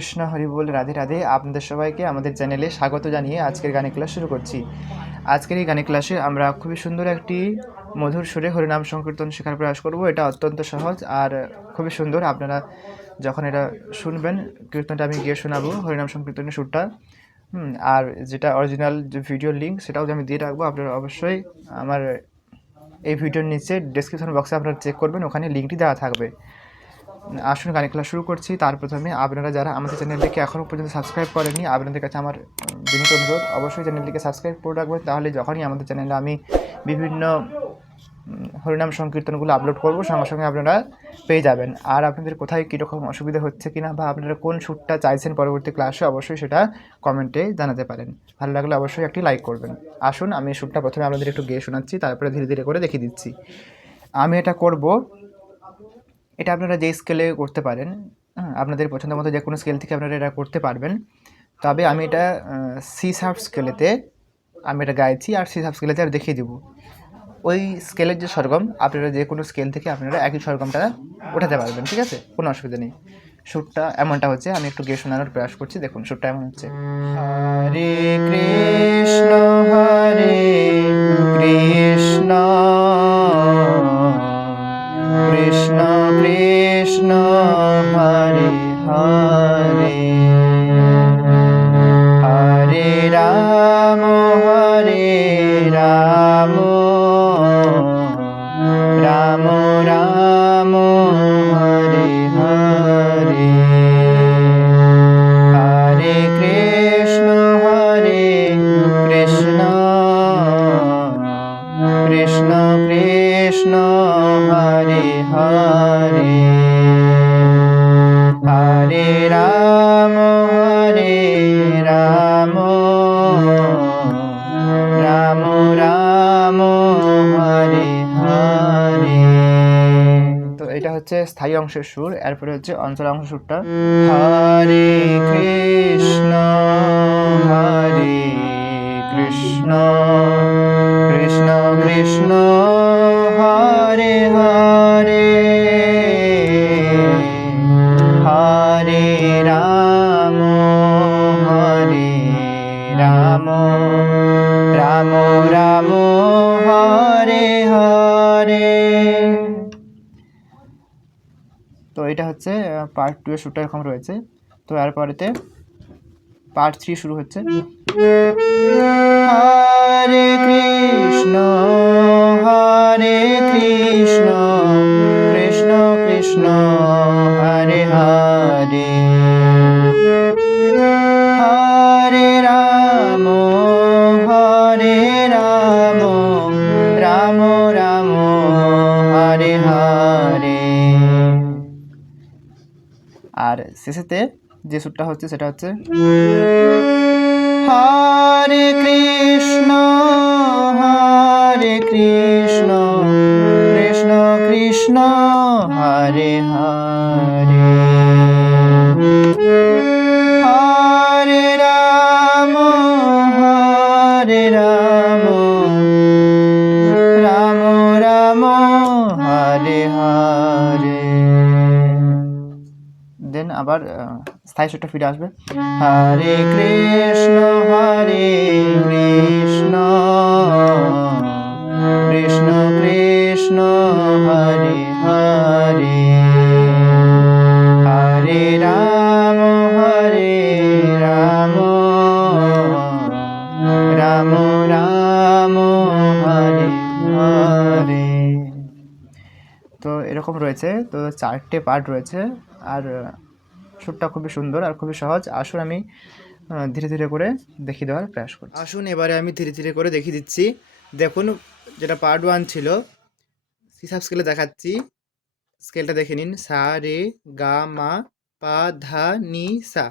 কৃষ্ণ, হরি বল, রাধে রাধে। আপনাদের সবাইকে আমাদের চ্যানেলে স্বাগত জানিয়ে আজকের গানের ক্লাস শুরু করছি। আজকের এই গানের ক্লাসে আমরা খুবই সুন্দর একটি মধুর সুরে হরিনাম সংকীর্তন শেখার প্রয়াস করব। এটা অত্যন্ত সহজ আর খুবই সুন্দর। আপনারা যখন এটা শুনবেন, কীর্তনটা আমি গিয়ে শোনাবো, হরিনাম সংকীর্তনের সুরটা। আর যেটা অরিজিনাল যে ভিডিওর লিঙ্ক সেটাও আমি দিয়ে রাখবো। আপনারা অবশ্যই আমার এই ভিডিওর নিচে ডেসক্রিপশন বক্সে আপনারা চেক করবেন, ওখানে লিঙ্কটি দেওয়া থাকবে। আসুন গানের ক্লাস শুরু করছি। তার প্রথমে আপনারা যারা আমাদের চ্যানেলটিকে এখনও পর্যন্ত সাবস্ক্রাইব করেননি, আপনাদের কাছে আমার বিনীত অনুরোধ, অবশ্যই চ্যানেলটিকে সাবস্ক্রাইব করে রাখবেন। তাহলে যখনই আমাদের চ্যানেলে আমি বিভিন্ন হরিনাম সংকীর্তনগুলো আপলোড করবো, সঙ্গে সঙ্গে আপনারা পেয়ে যাবেন। আর আপনাদের কোথায় কীরকম অসুবিধা হচ্ছে কিনা বা আপনারা কোন শ্যুটটা চাইছেন পরবর্তী ক্লাসে, অবশ্যই সেটা কমেন্টে জানাতে পারেন। ভালো লাগলে অবশ্যই একটি লাইক করবেন। আসুন আমি শ্যুটটা প্রথমে আপনাদের একটু গেয়ে শোনাচ্ছি, তারপরে ধীরে ধীরে করে দেখিয়ে দিচ্ছি। আমি এটা করব, এটা আপনারা যে স্কেলে করতে পারেন, আপনাদের পছন্দ মতো যে কোনো স্কেল থেকে আপনারা এটা করতে পারবেন। তবে আমি এটা সি শার্প স্কেলেতে আমি এটা গাইছি, আর সি শার্প স্কেলেতে আর দেখিয়ে দেবো। ওই স্কেলের যে সরগম, আপনারা যে কোনো স্কেল থেকে আপনারা একই সরগমটা ওঠাতে পারবেন, ঠিক আছে? কোনো অসুবিধা নেই। সুরটা এমনটা হচ্ছে, আমি একটু গিয়ে শোনানোর প্রয়াস করছি। দেখুন সুরটা এমন হচ্ছে, হরে কৃষ্ণ হরে কৃষ্ণ কৃষ্ণ কৃষ্ণ হরে হরে হরে রাম রাম রাম হরে হরে হরে কৃষ্ণ কৃষ্ণ কৃষ্ণ হরে হরে হরে রাম রাম রাম হরে হরে। তো এটা হচ্ছে স্থায়ী অংশের সুর। এরপরে হচ্ছে অঞ্চল অংশ সুরটা, হরে কৃষ্ণ কৃষ্ণ কৃষ্ণ হরে হরে হরে রাম রাম রাম হরে হরে। তো এটা হচ্ছে পার্ট 2 এর সুরটা এরকম রয়েছে। তো এরপরেতে পার্ট 3 শুরু হচ্ছে, হরে কৃষ্ণ কৃষ্ণ কৃষ্ণ হরে হরে হরে রাম রাম রাম হরে হরে। আর শেষেতে যে সুরটা হচ্ছে সেটা হচ্ছে, হরে কৃষ্ণ কৃষ্ণ কৃষ্ণ হরে হরে হরে রাম রাম রাম হরে হরে। দেন আবার স্থায়ী সুরটা ফিরে আসবে, হরে কৃষ্ণ কৃষ্ণ কৃষ্ণ হরে হরে হরে রাম রাম রাম হরে হরে। তো এরকম রয়েছে। তো 4টে পার্ট রয়েছে, আর সুরটা খুবই সুন্দর আর খুবই সহজ। আসুন আমি ধীরে ধীরে করে দেখিয়ে দেওয়ার প্রয়াস করছি। আসুন এবারে আমি ধীরে ধীরে করে দেখিয়ে দিচ্ছি। দেখুন, যেটা পার্ট 1 ছিল, সি শার্প স্কেলে দেখাচ্ছি। স্কেলটা দেখে নিন, সা রে গা মা পা ধা নি সা,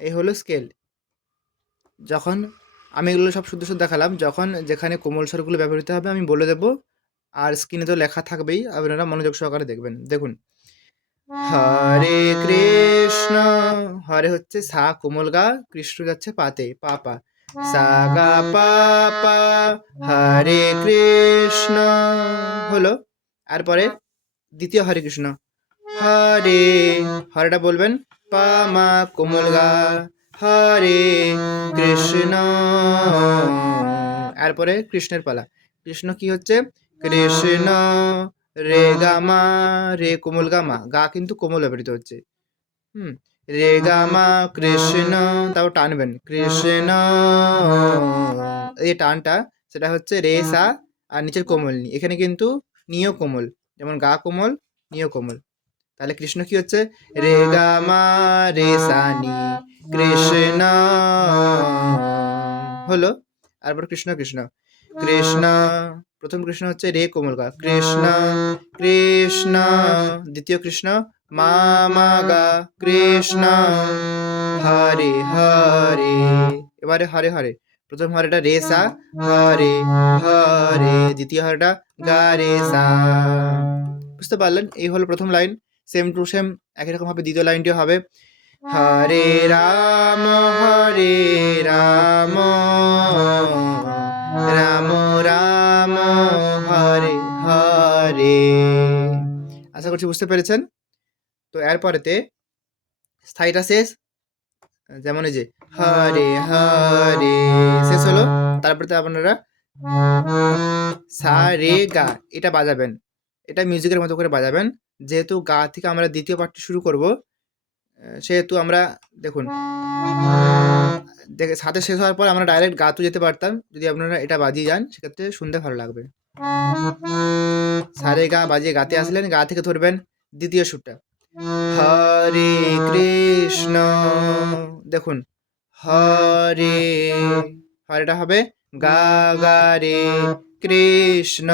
এই হলো স্কেল। যখন আমি এগুলো সব শুদ্ধ শুদ্ধ দেখালাম, যখন যেখানে কোমল স্বরগুলো ব্যবহৃত হবে আমি বলে দেবো, আর স্ক্রিনে তো লেখা থাকবেই, আপনারা মনোযোগ সহকারে দেখবেন। দেখুন, হরে কৃষ্ণ, হরে হচ্ছে সা কোমল গা, কৃষ্ণ যাচ্ছে পাতে, পা পা, সা গা পা পা, হরে কৃষ্ণ হলো। তারপরে দ্বিতীয় হরে কৃষ্ণ, হরে, হরেটা বলবেন পা মা কোমল গা, হরে কৃষ্ণ। এরপরে কৃষ্ণের পালা। কৃষ্ণ কি হচ্ছে? কৃষ্ণ রে গা মা, রে কোমল গা মা, গা কিন্তু কোমল ব্যবহৃত হচ্ছে। রে গা মা কৃষ্ণ, তারপর টানবেন কৃষ্ণ। এই টানটা সেটা হচ্ছে রে সা আর নিচের কোমল নি, এখানে কিন্তু নিও কোমল, যেমন গা কোমল নিও কোমল। তাহলে কৃষ্ণ কি হচ্ছে? রে গা মা রে সা নি কৃষ্ণ হলো। তারপর কৃষ্ণ কৃষ্ণ কৃষ্ণ, প্রথম কৃষ্ণ হচ্ছে রে কোমল গা, কৃষ্ণ কৃষ্ণ। দ্বিতীয় কৃষ্ণ মা মা গা, কৃষ্ণ হরে হরে। এবারে হরে হরে, প্রথম হরেটা রে সা, হরে হরে। দ্বিতীয় হরেটা গা রে সা। বুঝতে পারলেন? এই হলো প্রথম লাইন। সেম টু সেম একই রকম ভাবে দ্বিতীয় লাইনটিও হবে। হরে রাম রাম রাম হরে হরে। আশা করছি বুঝতে পেরেছেন। তো এরপরেতে স্থায়ীটা শেষ, যেমন এই যে হরে হরে শেষ হলো। তারপরে তো আপনারা সা রে গা এটা বাজাবেন, এটা মিউজিকের মতো করে বাজাবেন। যেহেতু গা থেকে আমরা দ্বিতীয় পার্টটি শুরু করব, সেহেতু আমরা দেখুন দেখে সাথে শেষ হওয়ার পর আমরা ডাইরেক্ট গাতো যেতে পারতাম। যদি আপনারা এটা বাজিয়ে যান সেক্ষেত্রে শুনতে ভালো লাগবে। সারে গা বাজিয়ে গাতে আসলেন, গা থেকে ধরবেন দ্বিতীয় সুরটা, হরে কৃষ্ণ। দেখুন হরে, হরেটা হবে গা গা রে, কৃষ্ণ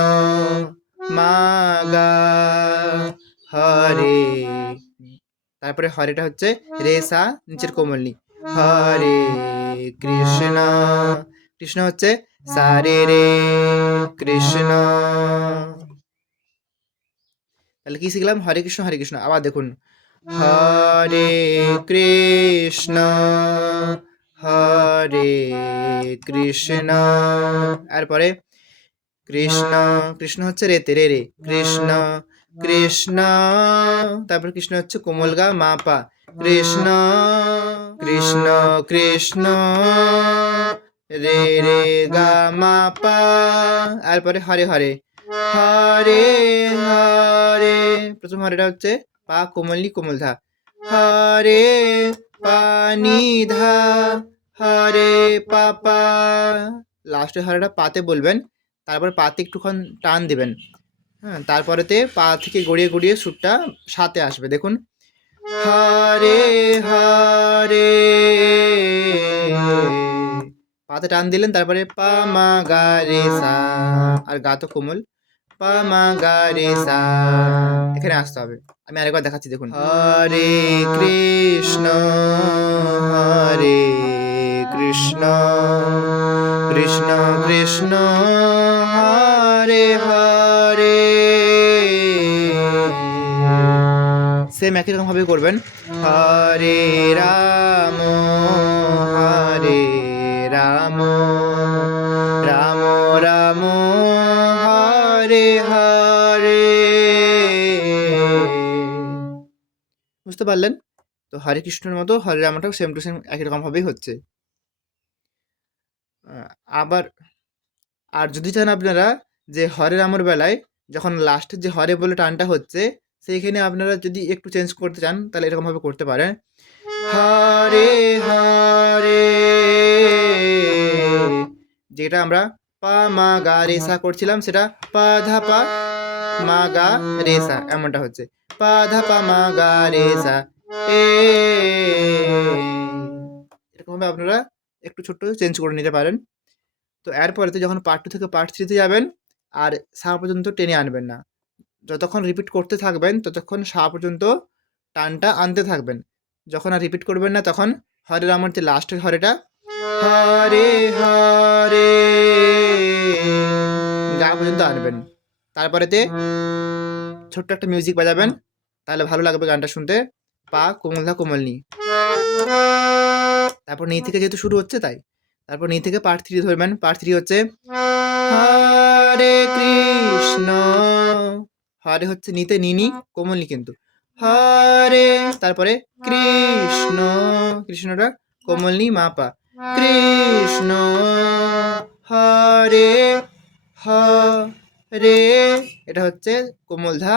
মা গা হরে। তারপরে হরেটা হচ্ছে রে সা নিচের কোমল নি, হরে কৃষ্ণ। কৃষ্ণ হচ্ছে সা রে রে কৃষ্ণ। তাহলে কি শিখলাম? হরে কৃষ্ণ হরে কৃষ্ণ। আবার দেখুন হরে কৃষ্ণ হরে কৃষ্ণ। এরপরে কৃষ্ণ, কৃষ্ণ হচ্ছে রেতে রে রে, কৃষ্ণ কৃষ্ণ। তারপর কৃষ্ণ হচ্ছে কোমল গা মা পা, কৃষ্ণ কৃষ্ণ কৃষ্ণ রে রে গা মা পা। এরপরে হরে হরে হরে হরে, প্রথম হরেটা হচ্ছে পা কোমল নি কোমল ধা, হরে পানি ধা হরে পাপা। লাস্টে হরেটা পাতে বলবেন, তারপর পাতে একটুক্ষণ টান দিবেন। হ্যাঁ, তারপরেতে পা থেকে গড়িয়ে গড়িয়ে সুরটা সাথে আসবে। দেখুন হরে হরে, পাতে টান দিলেন, তারপরে পা মা গা রে সা, আর গা তো কোমল, পা মা গা রে সা, এখানে আসতে হবে। আমি আরেকবার দেখাচ্ছি দেখুন, হরে কৃষ্ণ হরে কৃষ্ণ কৃষ্ণ কৃষ্ণ হরে হরে। সেম একই রকম ভাবে করবেন, হরে রাম রাম রাম রাম হরে হরে। বুঝতে পারলেন? তো হরে কৃষ্ণের মতো হরে রামটাও সেম টু সেম একই রকম ভাবেই হচ্ছে। আবার আর যদি চান আপনারা যে হরে রামের বেলায় যখন লাস্টের যে হরে বলে টানটা হচ্ছে, সেইখানে আপনারা যদি একটু চেঞ্জ করতে চান তাহলে এরকমভাবে করতে পারেন, হরে হরে। যেটা আমরা পা মা গা রে সা করছিলাম সেটা পা ধা পা মা গা রে সা, এমনটা হচ্ছে পা ধা পা মা গা রে সা এ। এরকমভাবে আপনারা একটু ছোট্ট চেঞ্জ করে নিতে পারেন। তো এরপরে তো যখন পার্ট 2 থেকে পার্ট 3 তে যাবেন, আর সা পর্যন্ত টেনে আনবেন না। যতক্ষণ রিপিট করতে থাকবেন ততক্ষণ সা পর্যন্ত টানটা আনতে থাকবেন। যখন আর রিপিট করবেন না তখন হরে রামের যে লাস্টের হরেটা, হরে হরে গা পর্যন্ত আনবেন। তারপরেতে ছোট্ট একটা মিউজিক বাজাবেন, তাহলে ভালো লাগবে গানটা শুনতে। পা কোমল ধা কোমল নি, তারপর নি থেকে যেহেতু শুরু হচ্ছে তাই। তারপর নি থেকে পার্ট 3 ধরবেন। পার্ট 3 হচ্ছে হরে কৃষ্ণ, হরে হচ্ছে নিতে নিনি কোমল নি কিন্তু, হরে, তারপরে কৃষ্ণ, কৃষ্ণটা কোমল নি মা পা, কৃষ্ণ হরে হরে, এটা হচ্ছে কোমল ধা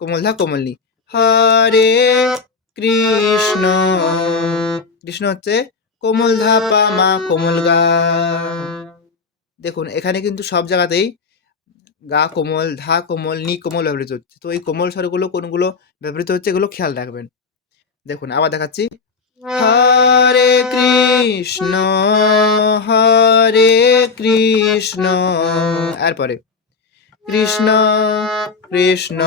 কোমল নি, হরে কৃষ্ণ, কৃষ্ণ হচ্ছে কোমল ধা পা মা কোমল গা। দেখুন এখানে কিন্তু সব জায়গাতেই গা কোমল, ধা কোমল, নি কোমল ব্যবহৃত হচ্ছে। তো এই কোমল স্বরগুলো কোনগুলো ব্যবহৃত হচ্ছে এগুলো খেয়াল রাখবেন। দেখুন আবার দেখাচ্ছি, হরে কৃষ্ণ হরে কৃষ্ণ, এরপরে কৃষ্ণ কৃষ্ণ,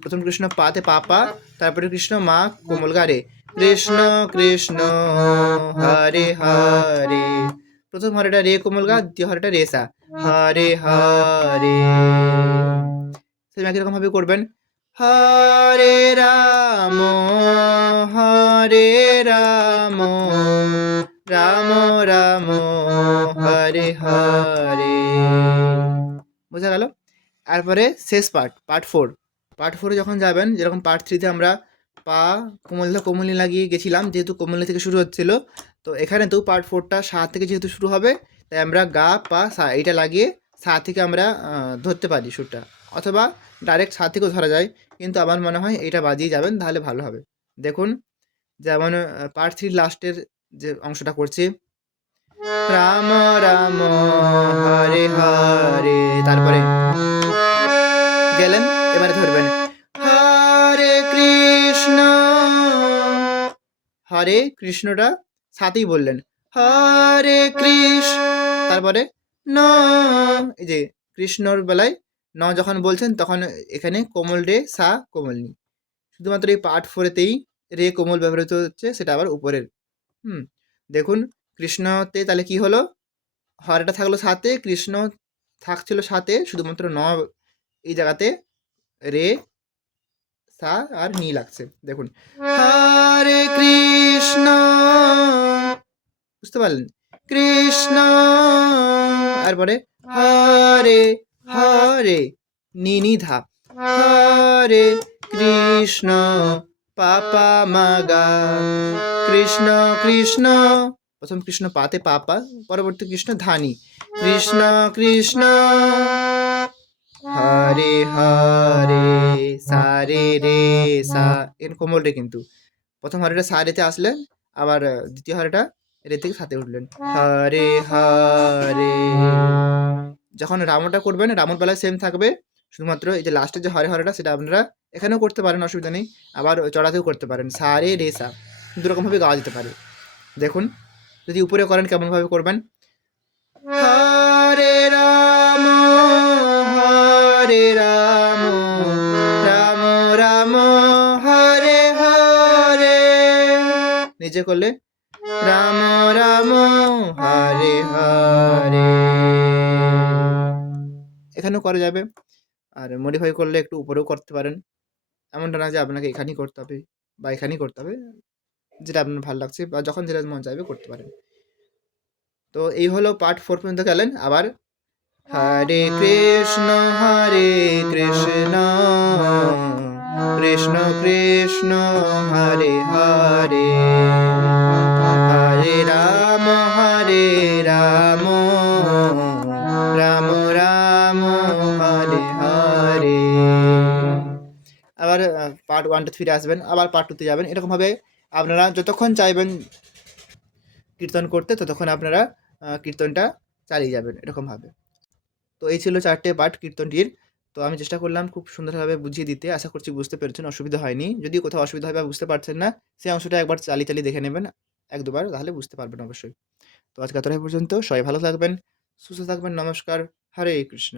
প্রথম কৃষ্ণ পাতে পাপা, তারপরে কৃষ্ণ মা কোমল গা রে, কৃষ্ণ কৃষ্ণ হরে হরে, প্রথম হরেটা রে কোমল গা, দ্বিতীয় হরেটা রে সা, হরে হরে। সেম একই রকম ভাবে করবেন, হরে রাম রাম রাম হরে হরে। বোঝা গেল? তারপরে শেষ পার্ট ফোরে যখন যাবেন, যেরকম পার্ট থ্রিতে আমরা পা কোমলি লাগিয়ে গেছিলাম, যেহেতু কোমলি থেকে শুরু হচ্ছিল, তো এখানে তো পার্ট ফোরটা সা থেকে যেহেতু শুরু হবে, তাই আমরা গা পা সা এইটা লাগিয়ে সা থেকে আমরা ধরতে পারি সুরটা, অথবা ডাইরেক্ট সা থেকেও ধরা যায়, কিন্তু আমার মনে হয় এইটা বাজিয়ে যাবেন তাহলে ভালো হবে। দেখুন যেমন পার্ট থ্রির লাস্টের যে অংশটা করছি, রাম রাম হরে হরে, তারপরে গেলেন, এবারে ধরবেন হরে কৃষ্ণ, হরে কৃষ্ণটা সাথেই বললেন, হরে কৃষ্ণ, তারপরে ন, এই যে কৃষ্ণর বেলায় ন যখন বলছেন তখন এখানে কোমল রে সা কোমল নি, শুধুমাত্র এই পার্ট ফোরেতেই রে কোমল ব্যবহৃত হচ্ছে, সেটা আবার উপরের। দেখুন কৃষ্ণতে তাহলে কি হলো, হরেটা থাকলো সাথে, কৃষ্ণ থাকছিল সাথে, শুধুমাত্র ন এই জায়গাতে রে সা আর নি লাগছে। দেখুন হরে কৃষ্ণ, বুঝতে পারলেন, কৃষ্ণ, তারপরে হরে হরে নি নি ধা, হরে কৃষ্ণ পাপা মাগা, কৃষ্ণ কৃষ্ণ, প্রথম কৃষ্ণ পাতে পাপা, পরবর্তী কৃষ্ণ ধানি, কৃষ্ণ কৃষ্ণ হরে হরে সারে রে সা, এর কোমল রে, কিন্তু প্রথম হরেটা সা রেতে আসলেন, আবার দ্বিতীয় হরেটা রে থেকে সাথে উঠলেন, হরে হরে। যখন রামটা করবেন, রামর বেলায় সেম থাকবে, শুধুমাত্র এই যে লাস্টের যে হরে হরেটা সেটা আপনারা এখানেও করতে পারেন, অসুবিধা নেই, আবার চড়াতেও করতে পারেন, সা রে রে সা, দুরকমভাবে গাওয়া যেতে পারে। দেখুন যদি উপরে করেন কেমনভাবে করবেন, হরে রাম রাম রাম হরে হরে, নিজে করলে রাম রাম হরে হরে, এখানেও করা যাবে, আর মডিফাই করলে একটু উপরেও করতে পারেন, এমনটা না যে আপনাকে এখানেই করতে হবে বা এখানেই করতে হবে, যেটা আপনার ভালো লাগছে বা যখন যেটা মন চাইবে করতে পারেন। তো এই হলো পার্ট ফোর পর্যন্ত গেলেন। আবার হরে কৃষ্ণ কৃষ্ণ কৃষ্ণ হরে হরে, হরে রাম রাম রাম রাম হরে হরে। আবার পার্ট 1 টু 3 আসবেন, আবার পার্ট 2 তে যাবেন, এরকমভাবে আপনারা যতক্ষণ চাইবেন কীর্তন করতে ততক্ষণ আপনারা কীর্তনটা চালিয়ে যাবেন এরকমভাবে। তো এই ছিল 4টে পার্ট কীর্তনটির। তো আমি চেষ্টা করলাম খুব সুন্দরভাবে বুঝিয়ে দিতে, আশা করছি বুঝতে পেরেছেন, অসুবিধা হয়নি। যদি কোথাও অসুবিধা হয় বা বুঝতে পারছেন না, সেই অংশটা একবার চালিয়ে দেখে নেবেন 1-2 বার, তাহলে বুঝতে পারবেন অবশ্যই। তো আজকে এতটাই পর্যন্ত, সবাই ভালো থাকবেন, সুস্থ থাকবেন, নমস্কার, হরে কৃষ্ণ।